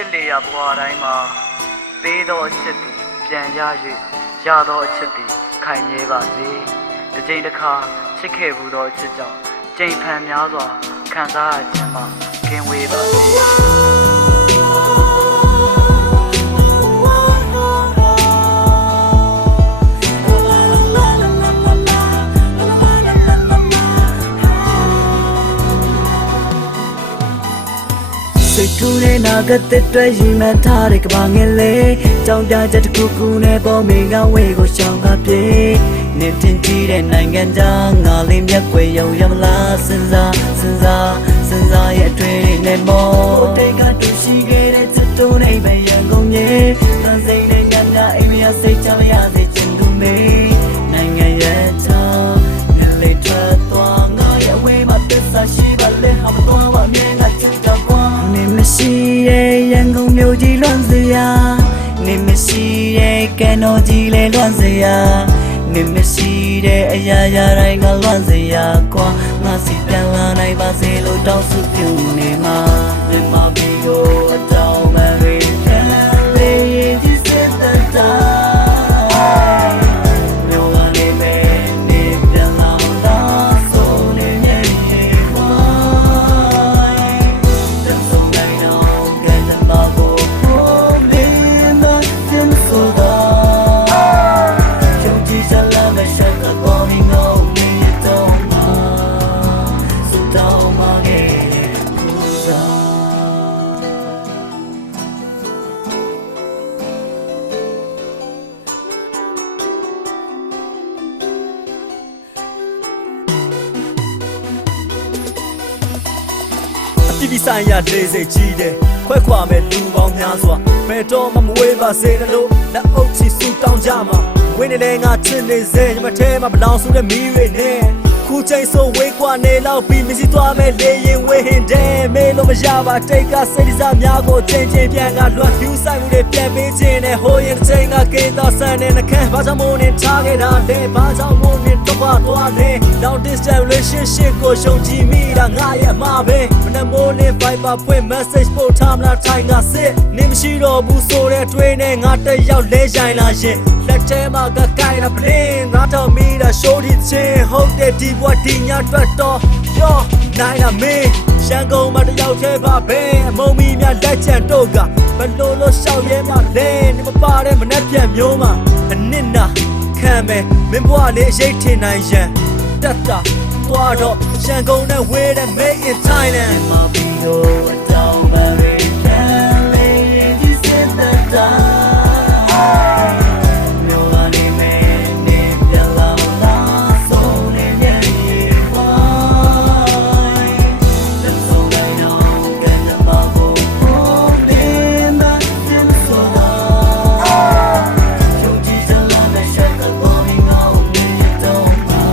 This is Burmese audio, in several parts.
စ်လေယာဘွားတိုင်းမှာပေးသောအချစ်သည်ပြန်ရ၍ရသောအချစ်သည်ခိုင်မြဲပါစေတစ်ချိန်တစ်ခါချစ်ခဲ့ဘူးသောအချစ်ကြောင့်ကြိမ်ဖန်များစွာခံစားရခြင်းမှာကင်းဝေးပါစေစိတ်ကူးနဲ့နာကတဲ့တွေ့ရင်မှထားတဲ့ကဘာငယ်လေးကြောင်ပြချက်တစ်ခုခုနဲ့ပေါ်မင်းကဝေကိုရှောင်ကပြေနေတင်ကြည့်တဲ့နိုင်ငံသားငါလေးမျက်ွယ်ရုံရမလားစဉ်းစားရဲ့အတွင်းနဲ့မောတိတ်ကတူရှိခဲ့တဲ့စတုံးနေပဲရန်ကုန်မြေသံစိမ့်နဲ့ညံ့အိမ်မရစိတ်ချမရစေချင်သူမေနိုင်ငံရဲ့ချာငလေးထွက်သွားငါရဲ့ဝေးမှာပစ္စရှိပါလေဟာမတော်ပါမြင်ငါချစ်တော့နေမရှိရဲ့ရန်ကုန်မြို့ကြီးလွမ်းစရာနေမရှိရဲ့ကဲတော်ကြီးလေလွမ်းစရာနေမရှိတဲ့အရာရာတိုင်းကလွမ်းစရာကွာငါစီပြန်လာနိုင်ပါစေလို့တောင်းဆိုပြုနေမှာမြမဘီကိုအတောင်းမရီပြန်လာလေဒီစတဲ့တိုင်းမြို့ကနေမဲနေပြန်လာတော့ဆိုနေရဲ့ကွာတန်ဆုံးနိုင်တော့ကဲတမကိုမင်းမတင်ဆိုတာဒီဆိုင်ရဒေးစိတ်ကြီးတယ်ခွဲခွာမဲ့လူပေါင်းများစွာဘယ်တော့မှမဝေးပါစေလို့လက်အုပ်ချီဆူတောင်းကြမှာဝင်းနေလဲငါချစ်နေစေညမထဲမှာဘလောင်ဆူတဲ့မီးတွေနဲ့ခုချိန်ဆိုဝေးကွာနေလောက်ပြီးမစီသွားမဲ့လေရင်ဝေးဟင်တယ်မေးလို့မရပါတိတ်ကစိတ်စားများကိုချင်းပြန်ကလွတ်ဖြူဆိုင်မှုတွေပြန်ပေးခြင်းနဲ့ဟိုရင်ချိန်ကကေးတော့ဆန်တဲ့နှခမ်းဘာကြောင့်မို့နေထားခဲ့တာလဲဘာကြောင့်မို့နေတော့သွားလဲ long distance relationship ကိုရှုံကြည့်မိတာငါရဲ့အမှားပဲမနှမိုးနေ Viber ဖွင့် message ပို့ထားမလားထိုင်ကစစ်နေမရှိတော့ဘူးဆိုတဲ့တွေးနဲ့ငါတက်ရောက်လဲရိုင်လာရင်လက်ထဲမှာကကိုင်တာပလင်းငါတော့မိတာ show ဒီချင်းဟုတ်တဲ့ဒီဘဝဒီညအတွက်တော့ရောနိုင်လာမင်းရှန်ကုန်မှာတယောက်ထဲပါပဲအမုံမီများလက်ချန်တော့ကဘလို့လို့ရှောက်ရဲမှလဲနေမပါတဲ့မနှက်ပြန်မျိုးမှာအနစ်နာခံမယ်မင်းဘဝလေးအရေးထင်နိုင်ရန်တက်တာသွားတော့ရှန်ကုန်နဲ့ဝေးတဲ့ made in Thailand မှာပြီးတော့အတောင်းမရီပြန်လေဒီစတဲ့တိုင်းမြို့ကနေမဲနေပြန်လာလားဆုံးနေရဲ့ဝိုင်းလက်ဆုံးတိုင်းတော့ကဲတမကိုနေမတင်ဆိုတာချုပ်ကြည့်စလာတဲ့ရှက်ကတော့မင်းအောင်နေတော့မှာ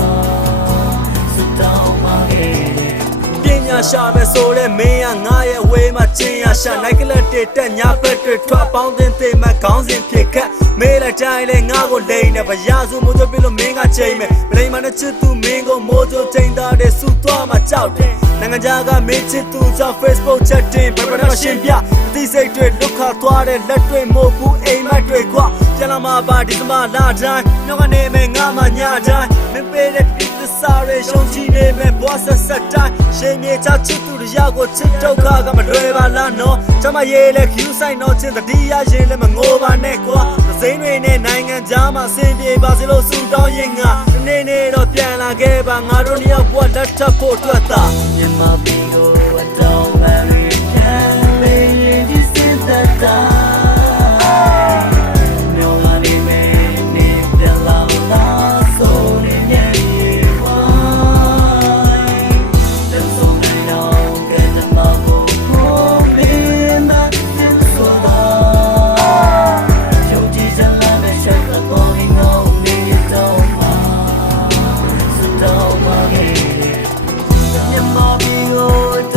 စတောင်းမရဲ့ ရှာမယ်ဆိုတဲ့မင်းကငါရဲ့ဝေးမှာချင်းရရှာနိုက်ကလပ်တွေတက်ညာဘက်တွေထွက်ပေါင်းတင်သိမှခေါင်းစဉ်ဖြစ်ခက်မေးလိုက်တိုင်းလဲငါကိုလိန်နေဗျာစုမိုးချိုပြလို့မင်းကချိန်မယ်မလိန်မနဲ့ချစ်သူမင်းကိုမိုးချိုချိန်သားတဲ့စူသွားမှကြောက်တယ်နိုင်ငံခြားကမင်းချစ်သူကြောင့် Facebook chatting ဘယ်မှာရှင်းပြအသိစိတ်တွေလွတ်ခါသွားတဲ့လက်တွေမို့ဘူးအိမ်မက်တွေကွာပြန်လာမှာပါဒီစမလာတိုင်းနှောက်ကနေမယ်ငါမှညတိုင်းမင်းပေးတဲ့ဒီသစားရရှုံးချနေမယ်ဘွားဆက်ဆက်တိုင်းရှင်မြေချချစ်သူတရားကိုချစ်ဒုက္ခကမလွယ်ပါလားနော်ကျမရေးလဲ queue ဆိုင်တော့ချစ်တတိယရင်လဲမငိုပါနဲ့ကွာသစိမ်းတွေနဲ့နိုင်ငံသားမှာဆင်ပြေပါစေလို့ဆုတောင်းရင်ငါဒီနေ့တော့ပြန်လာခဲ့ပါငါတို့နှစ်ယောက်ဘွားလက်ထပ်ဖို့အတွက်သာမြန်မာပြည်ကိုအတောင်းမရီပြန်လေဒီစတဲ့တိုင်းမြို့ကနေမဲနေပြန်လာလားဆုံးနေရဲ့ဝိုင်းလက်ဆုံးနိုင်တော့ကဲတမကိုမင်းမတင်ဆိုတာချုပ်ကြည့်စလာတဲ့ရှက်ကတော့မင်းအောင်နေတော့မှာစတော့မှာရဲ့မြန်မာပြည်ကို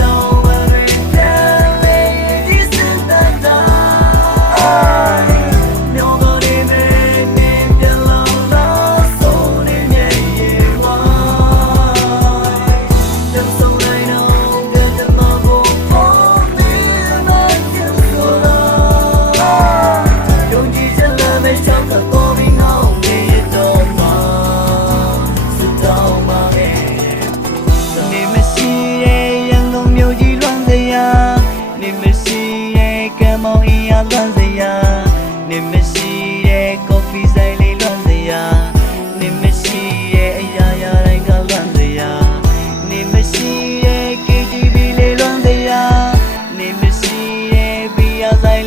ပြီးဆိုင်လေးလွမ်းစရာနေမရှိရဲ့အရာရာတိုင်းကလွမ်းစရာနေမရှိရဲ့ KTV လေးလွမ်းစရာနေမရှိရဲ့ဘီယာဆိုင်